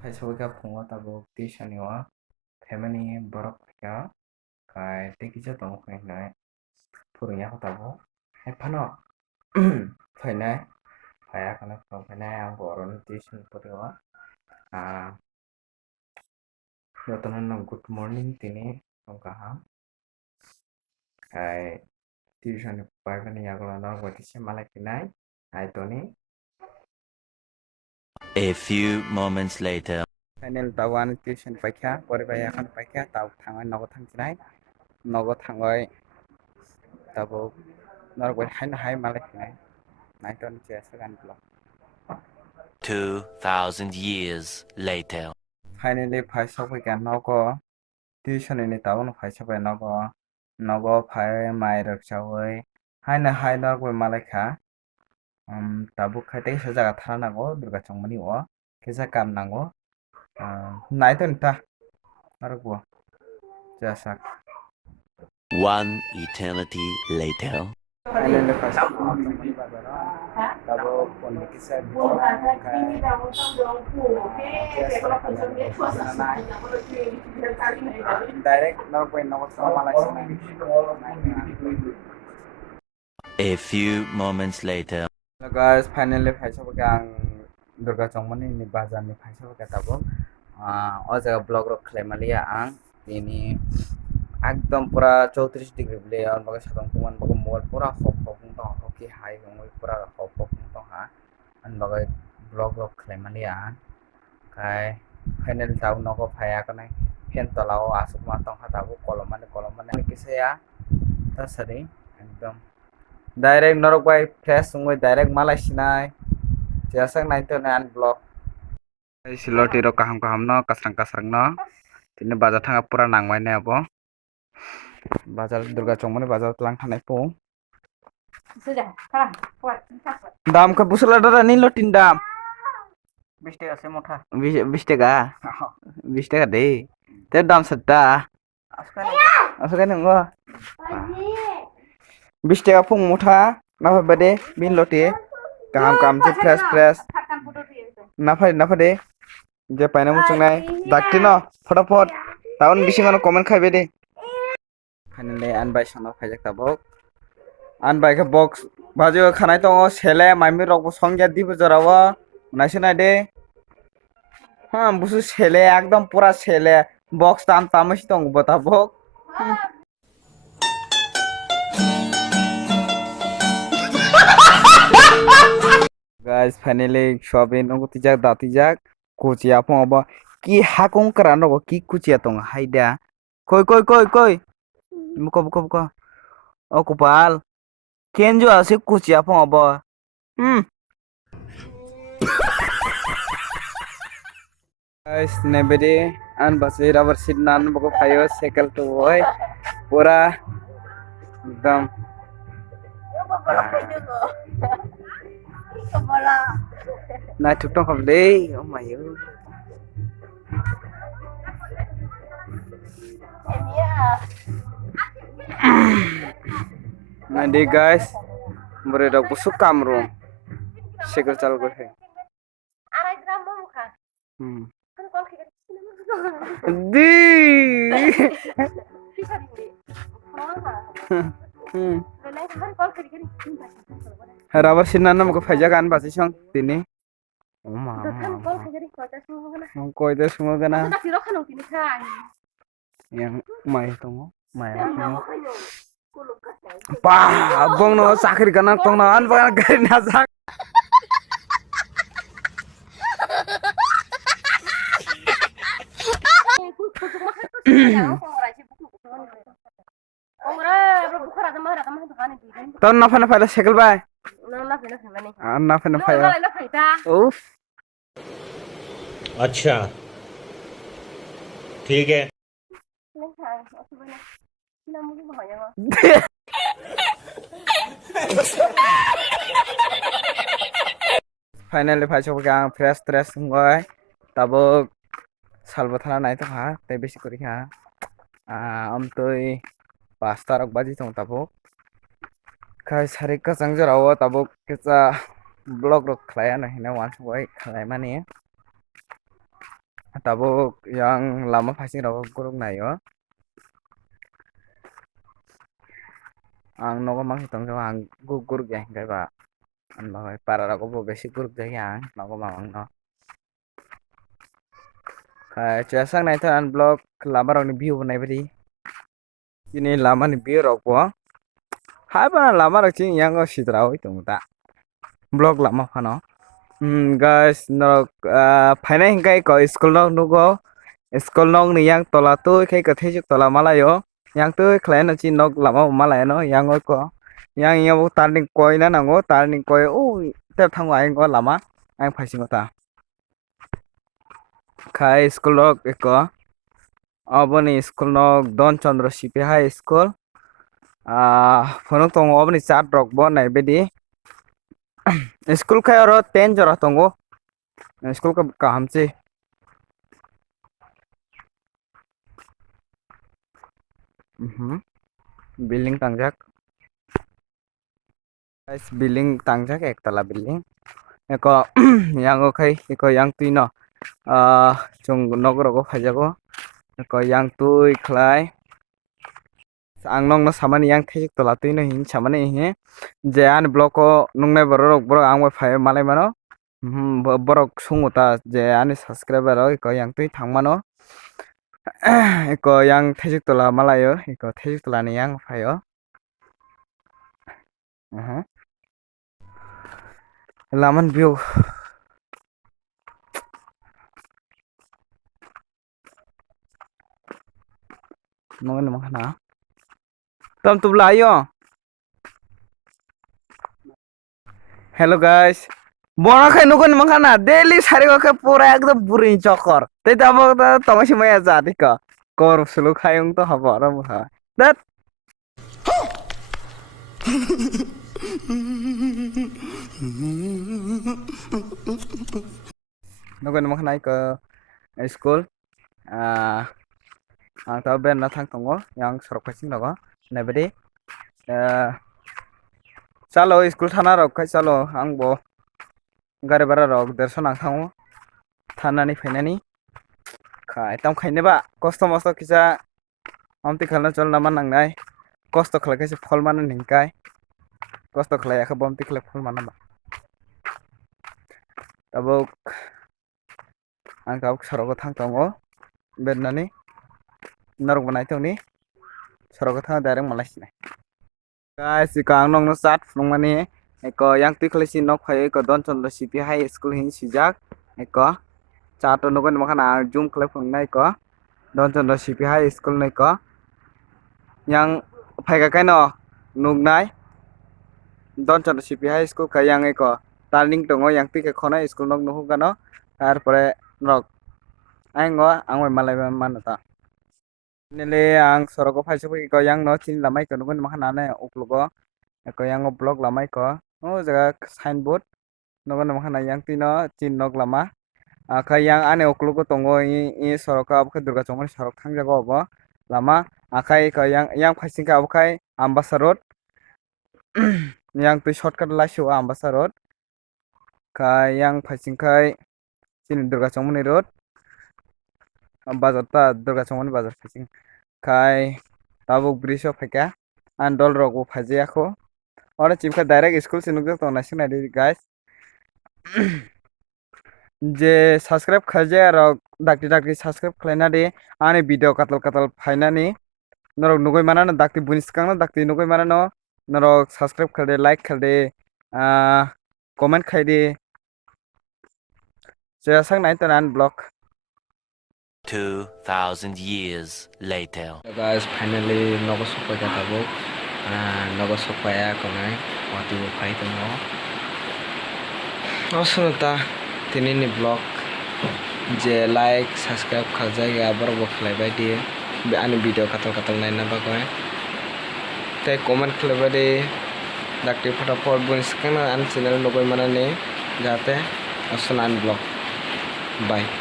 Faisal pungo tabuk ti shaniwa family borok ya kai tekija tong khainai purunya ko tabuk hai phano phainai phaya kana phainai ang boron tuition puriwa yotanan good morning tini tongkaham kai tuition paibani yagola no gotise malai kinai hai toni. A few moments later. Final tawan tuition paikha pore bai akan paikha taw thangai nogo thangsinai nogo thangoi tabuk norgoi hai malai kinai naiton chesa gan blog 2,000 years later. finally paisa paika nogo tuition ni tawan paisa bai nogo phai mai rok chawai hai norgoi malai kha tabuk khai tei sa jaga thana nago durga chongmani o kisa kam nango naiton ta arbo jasak. One eternity later. Finally paisa tabuk pon kisa direct norgoi nogo malai A few moments later. Hello guys, finally paisa ang durga chongmani ni bazar ni paisa tabuk o jaga blog rok khlaimalia ang tini একদম পুরা 34 degree বলে আর বাগে সাদং তুমান বাগে mobile পুরা hop hop তো hockey high হই পুরা hop hop তো হা আন বাগে ব্লগ রক খাইমানি আন কাই ফাইনাল তাও নকো ফায়া কানাই ফেন তলাও আসুক মা তং হাতাবো কলমানে কিসেয়া তা সারি একদম ডাইরেক্ট নরক বাই ফ্রেশ সঙ্গে ডাইরেক্ট মালয়েশিয়ায় jasak naito na an blog siloti ro kaham no kasrang no tini bazar thanga pura nangmai ne abo bazar durga chongmani bazar tlang thanai po দাম কা বুসলা দাদা নিল তিন দাম 20 টাকা আছে মোটা 20 টাকা 20 টাকা দে তের দাম সত্তা আসলে নঙ্গ 20 টাকা ফুং মোটা না ভাবে দে বিন লটি কাম যে ফ্রেশ না ফাই যে পাইনা মুচং নাই ডাকতি ন ফটাফট টাউন বিসিঙানো কমেন্ট খাইবে দে ফাইনালি আনবাই সানো ফাইজাক তাবক আনবাই কে বক্স বাজু খানাই দङ সেলে মাইমি রক সংজ্ঞা দিব জরাও নাইছে নাই দে হ্যাঁ বুসু সেলে একদম পুরা সেলে বক্স টান তামসি দङ বতাবক guys finally shobe nongo tijak datijak kucia pongba ki hakong kara nogo ki kucia tong haida koi buko o kupal kenjo ase kucia pongba guys nebede an base rubber seat nan buko phayo cycle to hoy pura ekdam na thuk tong dei oh my god nah deh guys beredok busuk kamro seger chal go he di Rabar sinan nam ko faja kan basi song tini oma ko itu semua kana yang mai tongo mai pa abong no sakir kana tong na an ba gari na sak ton na fana sekal bai ना फिर उफ अच्छा ठीक है finally फाइसो गां fresh गय तब सालबथाना नाय तो हा ते बेसी करी हा अमतोय 5टा रक बाजी दं तब kai sari kasang jarawo tabuk kita blog rok khlaya na hina wan soi khlai mani tabuk yang lama fasing rok guruk nayo ang nogo mang hitong jo ang gugur ge kai ba an ba para rok bo besi guruk jai ang nogo mamang no kai chasang nai than blog lama rok ni view banai bari ini lama ni view rok bo hai ba lama rok ching yang go sidra oi tung ta blog lama phano guys nok phaina hingkai ko school nok nugo school nok ni yang tola tu kai ka thejuk tola malayo yang tu khlain na chi nok lama malaya no yang oi ko yang yang turning koi na nango turning koi te thangwa ang ko lama ang phaisingo ta khai school nok ko aboni school nok don chandra sipi high school phonok tongo aboni chat rok bo nai bedi school khai oro 10 jora tongo school ka kahamchi building tangjak guys building tangjak ektala building eko yang okai eko yang tuino chung nogro phajago eko yang tui khlai ang nong no samani yang thejik tola tuino hin samani he je an blog ko nungnai borok borok ang bai phai malai mano borok sungota je ani subscriber eko yang tui thangmano eko yang thejik tola malayo eko thejik tola ni yang phayo laman view nongan mana tom tu layo hello guys bora khai nugon makana daily sari ko pura ekdom burin chokor te tabo tomasi maya jati ka kor sulu khayung to habo ra mha dat nugon makana ko school ang tao ben na thang tongo yang sorok phasing logo nebedi chalo school thana rok khai chalo ang bo gari bara rok derson ang thango thanani phainani khai tam khaine ba kosto mosto kisa amti khalna chol naman nangnai kosto khlai kaise phol manan hingkai kosto khlai akha bomti khlai phol manan ba tabuk ang tao sorok thang tongo benani norok banai tongni sorok thang direct malaisne guys iko ang nong no chat phungmani eko yang tui khlai si nok phai eko don chandra sipi high school hin sijak eko chat nogon makana zoom khlai phungnai ko don chandra sipi high school nai ko yang phai ka kaino nugnai don chandra sipi high school ka yang eko turning tongo yang tui ka khona school nok nuhu gano tarpore nok aingo angoi malai manata nile ang soroko phaisabu ko yang no chin lamai ko nugun makana ne uklugo ko yang blog lamai ko o jaga signboard nugun makana yang tino chin nok lama kha yang ane uklugo tongo i soroka abkha durga chongmani sorok thangjago obo lama akai ko yang phaisingka abkhai ambasa road yang tui shortcut laisio ambasa road kha yang phaisingkai chin durga chongmani road bazar ta durga chongmani bazar phaising khai tabuk bridge o phaika an dol rok bo phajiyako ora chimkha direct school sinukjak tong naising nai guys je subscribe khaljaya rok dakti dakti subscribe khlaina de ani video katal katal phainani norok nugoi manano dakti bunis kangno dakti nugoi manano norok subscribe khalde like khalde comment khaide je sang nai tanan blog 2,000 years later. guys finally nogo sopai ka tabuk nogo sopaya konai wati bo phai tongo osunta tinini blog je like subscribe khaljaiga borok bo khlaibai di ani video katal katal naina bagoi te comment khlaibai di dakti photapot bunis kana an channel nogoi manani jate osunan blog bye